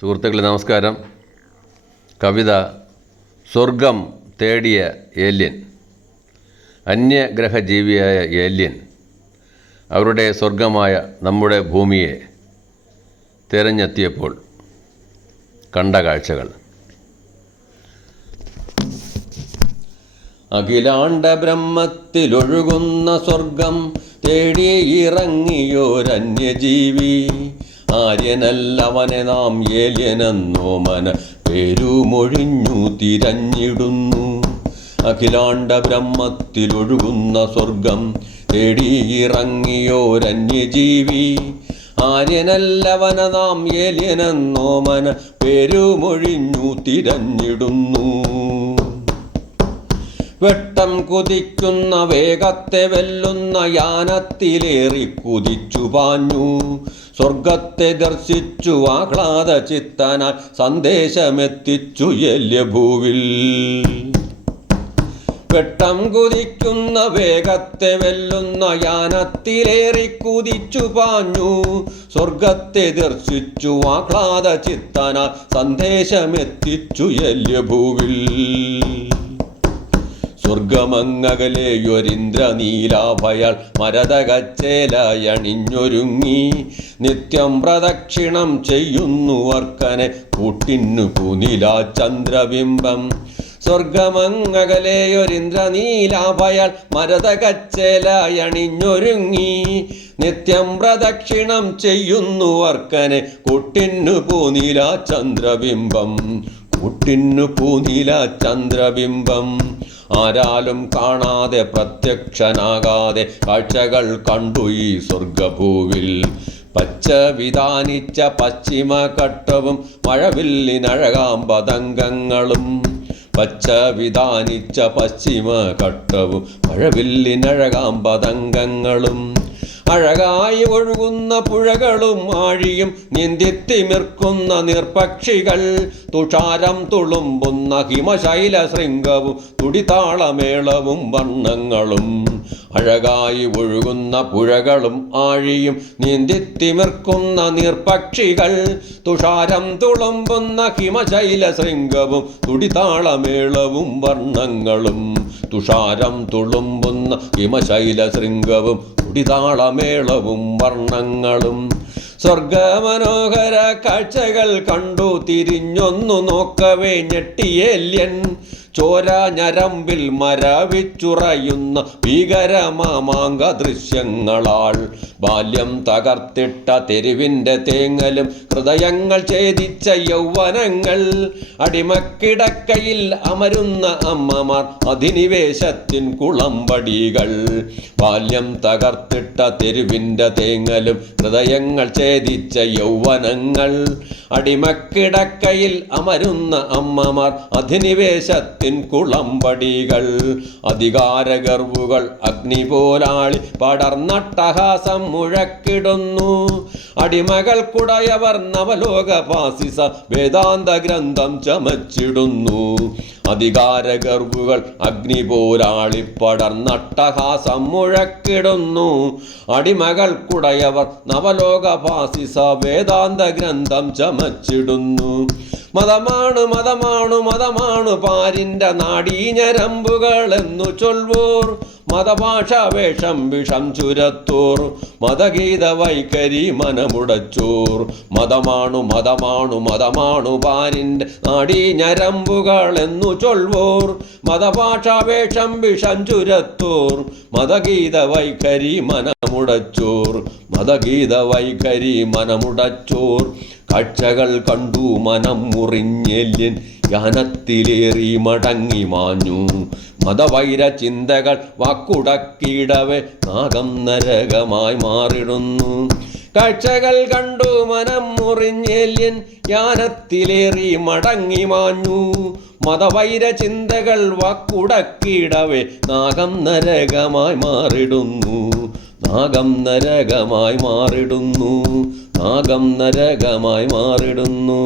സുഹൃത്തുക്കളെ നമസ്കാരം. കവിത സ്വർഗം തേടിയ ഏല്യൻ. അന്യഗ്രഹജീവിയായ ഏല്യൻ അവരുടെ സ്വർഗമായ നമ്മുടെ ഭൂമിയെ തിരഞ്ഞെത്തിയപ്പോൾ കണ്ട കാഴ്ചകൾ. അഖിലാണ്ട ബ്രഹ്മത്തിലൊഴുകുന്ന സ്വർഗം തേടി ഇറങ്ങിയോരന്യജീവി. ആര്യനല്ലവനെ നാം ഏല്യനെന്നോ മന പേരുമൊഴിഞ്ഞു തിരഞ്ഞിടുന്നു. അഖിലാണ്ട ബ്രഹ്മത്തിലൊഴുകുന്ന സ്വർഗം തേടി ഇറങ്ങിയോരന്യജീവി. ആര്യനല്ലവന നാം ഏല്യനെന്നോ മന പേരുമൊഴിഞ്ഞു തിരഞ്ഞിടുന്നു. വെട്ടം കുതിക്കുന്ന വേഗത്തെ വെല്ലുന്ന യാനത്തിലേറി കുതിച്ചു പാഞ്ഞു. സ്വർഗത്തെ ദർശിച്ചു ആഹ്ലാദ ചിത്തനായി സന്ദേശമെത്തിച്ചു ഏല്യഭൂവിൽ. വെട്ടം കുതിക്കുന്ന വേഗത്തെ വെല്ലുന്ന യാനത്തിലേറി കുതിച്ചു പാഞ്ഞു. സ്വർഗത്തെ ദർശിച്ചു ആഹ്ലാദ ചിത്തനായി സന്ദേശമെത്തിച്ചു ഏല്യഭൂവിൽ. സ്വർഗമങ്ങകലെയൊരിന്ദ്രനീലാഭയാൾ മരതകച്ചേലയണിഞ്ഞൊരുങ്ങി. നിത്യം പ്രദക്ഷിണം ചെയ്യുന്നുവർക്കനെ കൂട്ടിന്നു പൂനിലാ ചന്ദ്രബിംബം. സ്വർഗമങ്ങകലെയൊരിന്ദ്രനീലാഭയാൾ മരതകച്ചേലയണിഞ്ഞൊരുങ്ങി. നിത്യം പ്രദക്ഷിണം ചെയ്യുന്നുവർക്കനെ കൂട്ടിന്നു പൂനിലാ ചന്ദ്രബിംബം. കൂട്ടിന്നു പൂനിലാ ചന്ദ്രബിംബം. ആരാലും കാണാതെ പ്രത്യക്ഷനാകാതെ കാഴ്ചകൾ കണ്ടു ഈ സ്വർഗഭൂവിൽ. പച്ച വിധാനിച്ച പശ്ചിമഘട്ടവും മഴവില്ലിനഴകാം പതംഗങ്ങളും. പച്ച വിധാനിച്ച പശ്ചിമഘട്ടവും മഴവില്ലിനഴകാം പതംഗങ്ങളും. അഴകായി ഒഴുകുന്ന പുഴകളും ആഴിയും നീന്തിത്തിമിർക്കുന്ന നീർപക്ഷികൾ. തുഷാരം തുളുമ്പുന്ന ഹിമശൈല ശൃംഗവും തുടിതാളമേളവും വർണ്ണങ്ങളും. അഴകായി ഒഴുകുന്ന പുഴകളും ആഴിയും നീന്തിത്തിമിർക്കുന്ന നീർപക്ഷികൾ. തുഷാരം തുളുമ്പുന്ന ഹിമശൈല ശൃംഗവും തുടിതാളമേളവും വർണ്ണങ്ങളും. തുഷാരം തുളുമ്പുന്ന ഹിമശൈല ശൃംഗവും തുടിതാളമേളവും വർണ്ണങ്ങളും. സ്വർഗമനോഹര കാഴ്ചകൾ കണ്ടു തിരിഞ്ഞൊന്നു നോക്കവേ ഞെട്ടിയേല്യൻ. ചോര ഞരമ്പിൽ മരവിച്ചുറയുന്ന ഭീകരമാമാങ്ക ദൃശ്യങ്ങളാൽ. ബാല്യം തകർത്തിട്ട തെരുവിൻ്റെ തേങ്ങലും ഹൃദയങ്ങൾ ഛേദിച്ച യൗവനങ്ങൾ. അടിമക്കിടക്കയിൽ അമരുന്ന അമ്മമാർ അധിനിവേശത്തിൻ കുളമ്പടികൾ. ബാല്യം തകർത്തിട്ട തെരുവിൻ്റെ തേങ്ങലും ഹൃദയങ്ങൾ ഛേദിച്ച യൗവനങ്ങൾ. അടിമക്കിടക്കയിൽ അമരുന്ന അമ്മമാർ അധിനിവേശത്തിൻ കുളമ്പടികൾ. അധികാരഗർവുകൾ അഗ്നി പോലാളി പടർന്നട്ടഹാസം മുഴക്കിടുന്നു. അടിമകൾക്കുടയവർ നവലോകപാസിസ വേദാന്ത ഗ്രന്ഥം ചമച്ചിടുന്നു. അധികാരഗർവുകൾ അഗ്നി പോലാളി പടർന്നട്ടഹാസം മുഴക്കിടുന്നു. അടിമകൾക്കുടയവർ നവലോകപാസിസ വേദാന്ത ഗ്രന്ഥം ചമച്ചിടുന്നു. മതമാണു മതമാണു മതമാണു പാരിൻ്റെ നാടീഞരമ്പുകൾ എന്നു ചൊൽവോർ. മതഭാഷ വേഷം വിഷം ചുരത്തോർ. മതഗീത വൈഖരി മനമുടച്ചോർ. മതമാണു മതമാണു മതമാണു പാരിൻ്റെ നാടീഞരമ്പുകൾ എന്നു ചൊൽവോർ. മതഭാഷ വേഷം വിഷം ചുരത്തോർ. മതഗീത വൈഖരി മനമുടച്ചോർ. മതഗീത വൈഖരി മനമുടച്ചോർ. കാഴ്ചകൾ കണ്ടു മനം മുറിഞ്ഞേല്യൻ യാനത്തിലേറി മടങ്ങി മാഞ്ഞു. മതവൈര ചിന്തകൾ വാക്കുടക്കിടവേ നാഗം നരകമായി മാറിടുന്നു. കാഴ്ചകൾ കണ്ടു മനം മുറിഞ്ഞേല്യൻ യാനത്തിലേറി മടങ്ങി മാഞ്ഞു. മതവൈര ചിന്തകൾ വാക്കുടക്കിടവേ നാഗം നരകമായി മാറിടുന്നു. നാഗം നരകമായി മാറിടുന്നു. നാഗം നരകമായി മാറിടുന്നു.